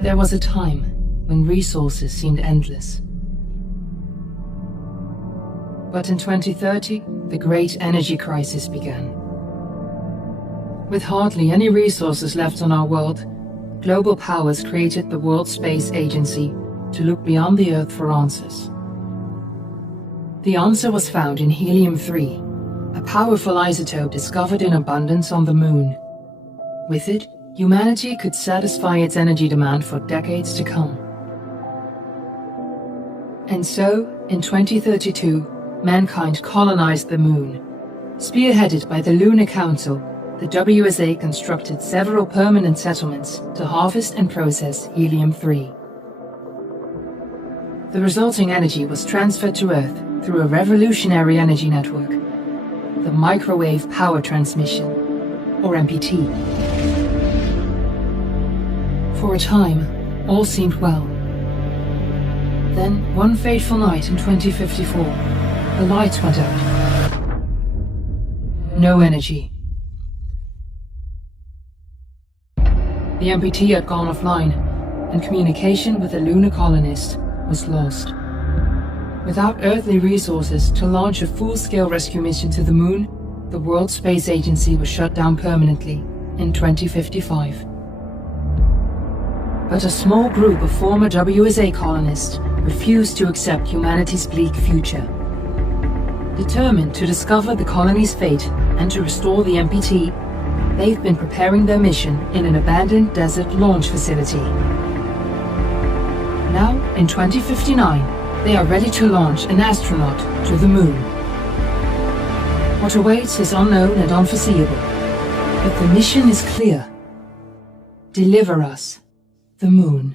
There was a time when resources seemed endless. But in 2030, the great energy crisis began. With hardly any resources left on our world, global powers created the World Space Agency to look beyond the Earth for answers. The answer was found in helium-3, a powerful isotope discovered in abundance on the Moon. With it, humanity could satisfy its energy demand for decades to come. And so, in 2032, mankind colonized the Moon. Spearheaded by the Lunar Council, the WSA constructed several permanent settlements to harvest and process helium-3. The resulting energy was transferred to Earth through a revolutionary energy network, the Microwave Power Transmission, or MPT. For a time, all seemed well. Then, one fateful night in 2054, the lights went out. No energy. The MPT had gone offline, and communication with the lunar colonist was lost. Without earthly resources to launch a full-scale rescue mission to the Moon, the World Space Agency was shut down permanently in 2055. But a small group of former WSA colonists refused to accept humanity's bleak future. Determined to discover the colony's fate and to restore the MPT, they've been preparing their mission in an abandoned desert launch facility. Now, in 2059, they are ready to launch an astronaut to the Moon. What awaits is unknown and unforeseeable, but the mission is clear. Deliver us the Moon.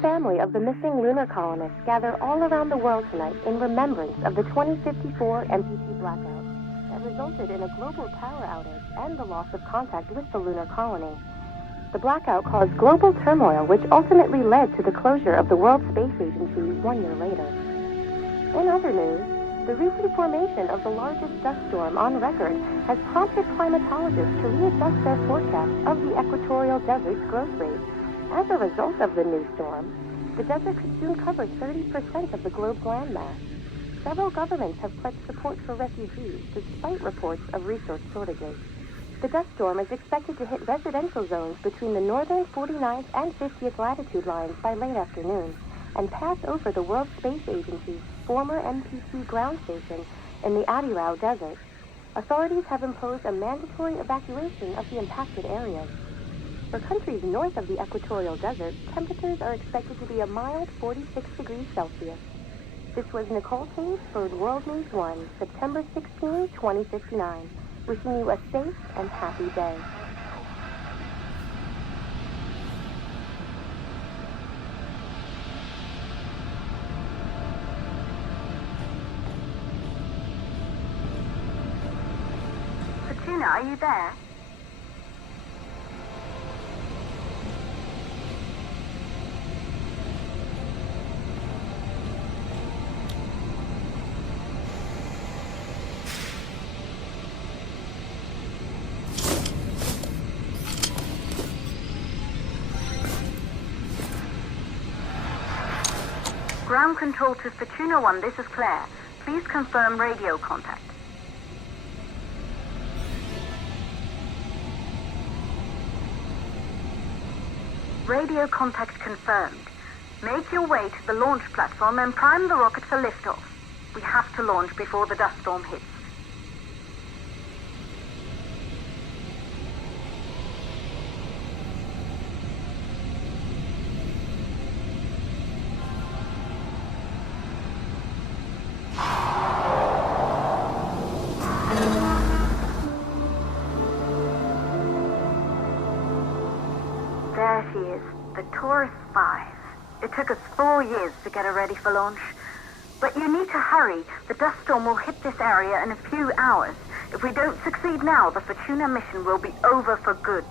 Family of the missing lunar colonists gather all around the world tonight in remembrance of the 2054 MPT blackout that resulted in a global power outage and the loss of contact with the lunar colony. The blackout caused global turmoil, which ultimately led to the closure of the World Space Agency 1 year later. In other news, the recent formation of the largest dust storm on record has prompted climatologists to readjust their forecast of the equatorial desert's growth rate. As a result of the new storm, the desert could soon cover 30% of the globe's landmass. Several governments have pledged support for refugees, despite reports of resource shortages. The dust storm is expected to hit residential zones between the northern 49th and 50th latitude lines by late afternoon, and pass over the World Space Agency's former MPT ground station in the Adirau Desert. Authorities have imposed a mandatory evacuation of the impacted areas. For countries north of the equatorial desert, temperatures are expected to be a mild 46 degrees Celsius. This was Nicole Cage for World News 1, September 16, 2059. Wishing you a safe and happy day. Fortuna, are you there? Ground control to Fortuna 1, this is Claire. Please confirm radio contact. Radio contact confirmed. Make your way to the launch platform and prime the rocket for liftoff. We have to launch before the dust storm hits. There she is, the Taurus 5. It took us 4 years to get her ready for launch. But you need to hurry. The dust storm will hit this area in a few hours. If we don't succeed now, the Fortuna mission will be over for good.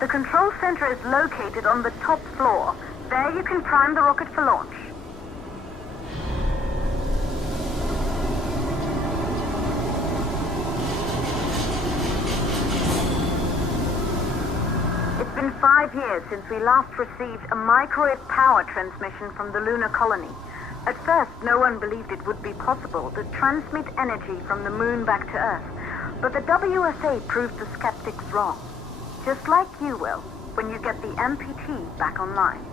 The control center is located on the top floor. There you can prime the rocket for launch. It's been 5 years since we last received a microwave power transmission from the lunar colony. At first, no one believed it would be possible to transmit energy from the moon back to Earth. But the WSA proved the skeptics wrong. Just like you will, when you get the MPT back online.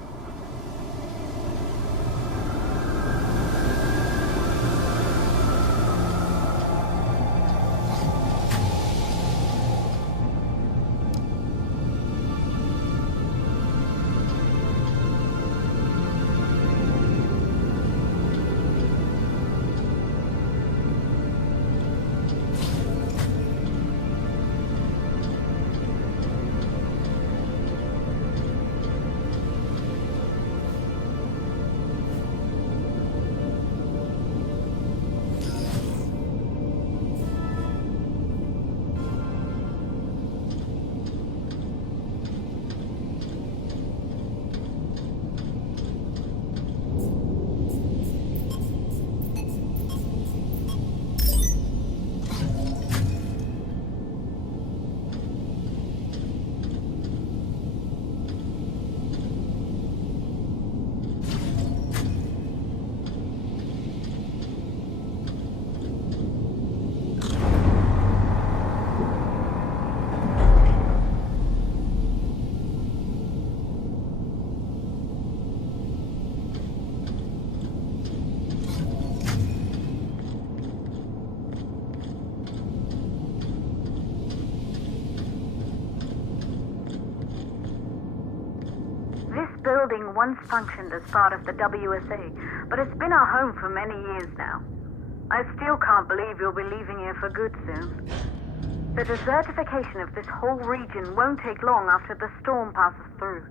Building once functioned as part of the WSA, but it's been our home for many years now. I still can't believe you'll be leaving here for good soon. The desertification of this whole region won't take long after the storm passes through.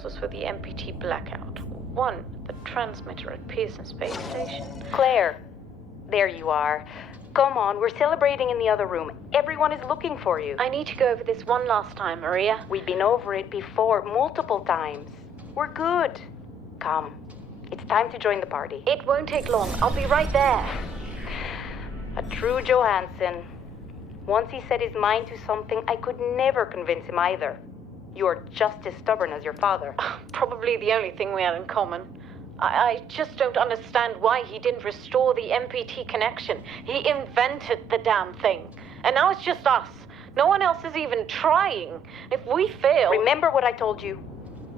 sources for the MPT blackout. One, the transmitter at Pearson Space Station. Claire, there you are. Come on, we're celebrating in the other room. Everyone is looking for you. I need to go over this one last time, Maria. We've been over it before, multiple times. We're good. Come, it's time to join the party. It won't take long. I'll be right there. A true Johansson. Once he set his mind to something, I could never convince him either. You're just as stubborn as your father. Probably the only thing we had in common. I just don't understand why he didn't restore the MPT connection. He invented the damn thing. And now it's just us. No one else is even trying. If we fail... Remember what I told you.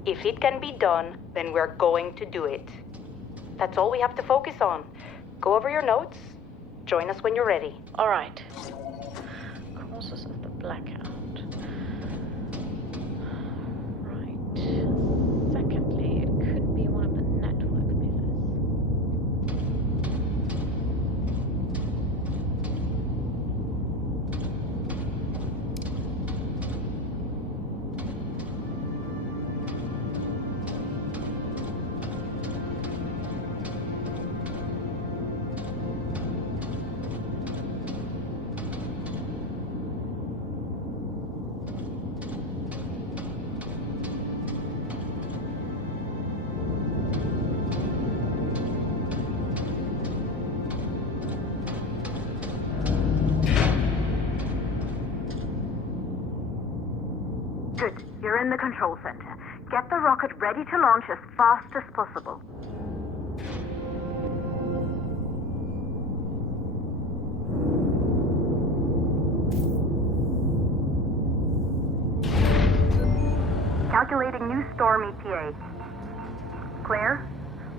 If it can be done, then we're going to do it. That's all we have to focus on. Go over your notes. Join us when you're ready. All right. Causes of the blackout. Right. Secondly, it could be one of the network pillars. Good. You're in the control center. Get the rocket ready to launch as fast as possible. Calculating new storm ETA. Claire,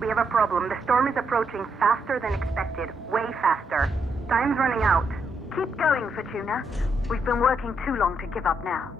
we have a problem. The storm is approaching faster than expected. Way faster. Time's running out. Keep going, Fortuna. We've been working too long to give up now.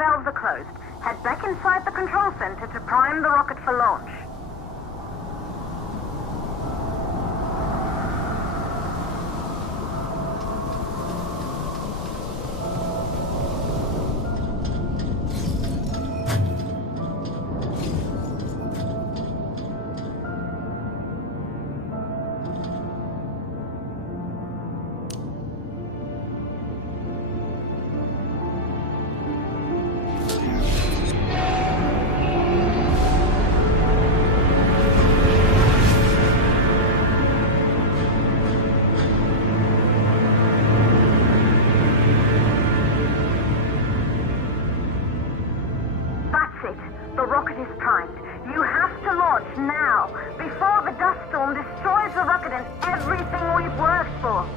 valves are closed. Head back inside the control center to prime the rocket for launch. The rocket is primed. You have to launch now, before the dust storm destroys the rocket and everything we've worked for.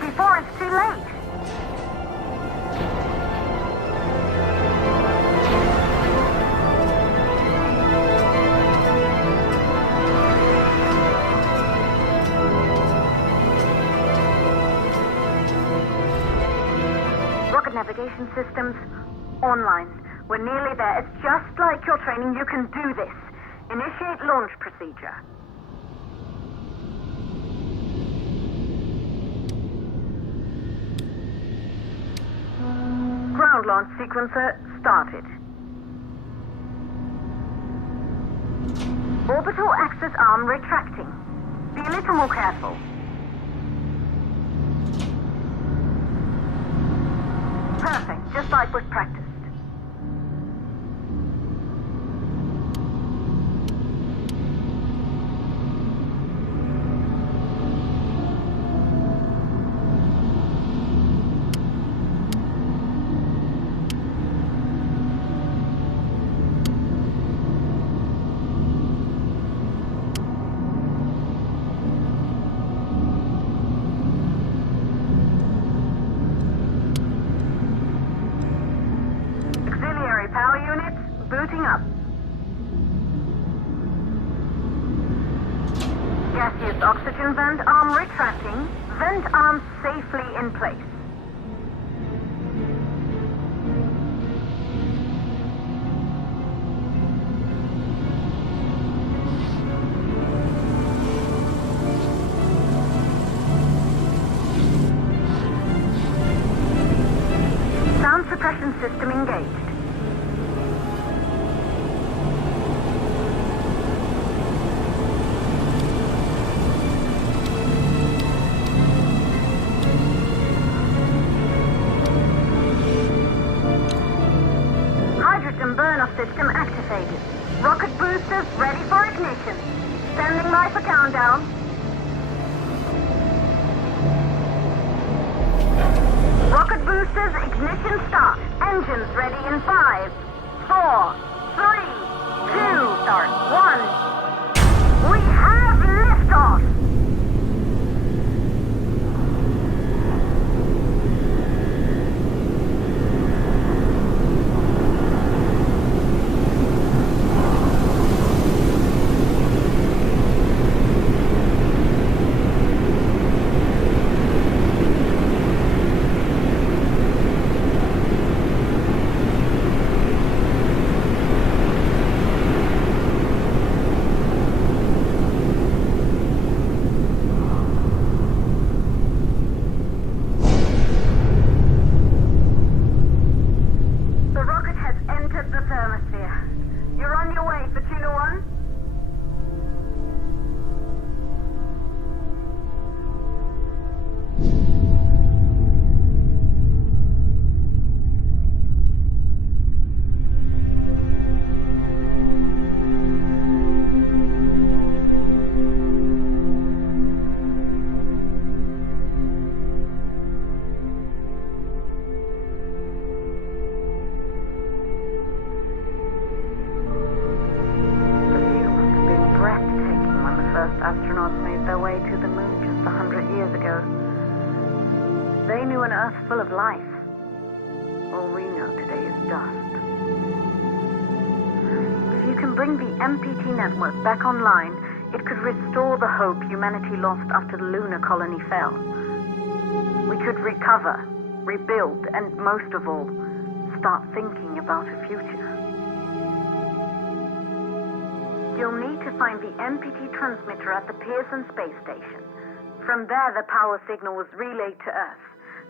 Before it's too late. Rocket navigation systems online. We're nearly there. It's just like your training. You can do this. Initiate launch procedure. Ground launch sequencer started. Orbital axis arm retracting. Be a little more careful. Perfect, just like we've practiced. Power units booting up. Gaseous oxygen vent arm retracting. Vent arm safely in place. Sound suppression system engaged. Burn-off system activated. Rocket boosters ready for ignition. Standing by for countdown. Rocket boosters ignition start. Engines ready in 5, 4, 3, 2, start 1. We have liftoff! They knew an Earth full of life. All we know today is dust. If you can bring the MPT network back online, it could restore the hope humanity lost after the lunar colony fell. We could recover, rebuild, and most of all, start thinking about a future. You'll need to find the MPT transmitter at the Pearson space station. From there, the power signal was relayed to Earth.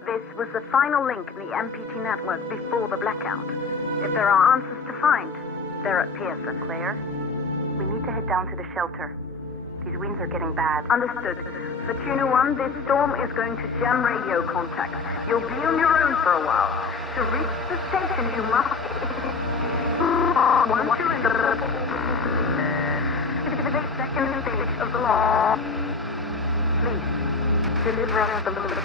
This was the final link in the MPT network before the blackout. If there are answers to find, they're at Pearson. Claire, we need to head down to the shelter. These winds are getting bad. Understood. Fortuna 1, this storm is going to jam radio contact. You'll be on your own for a while. To reach the station, you must... Once you're in the second stage of the launch, please, deliver us the moon.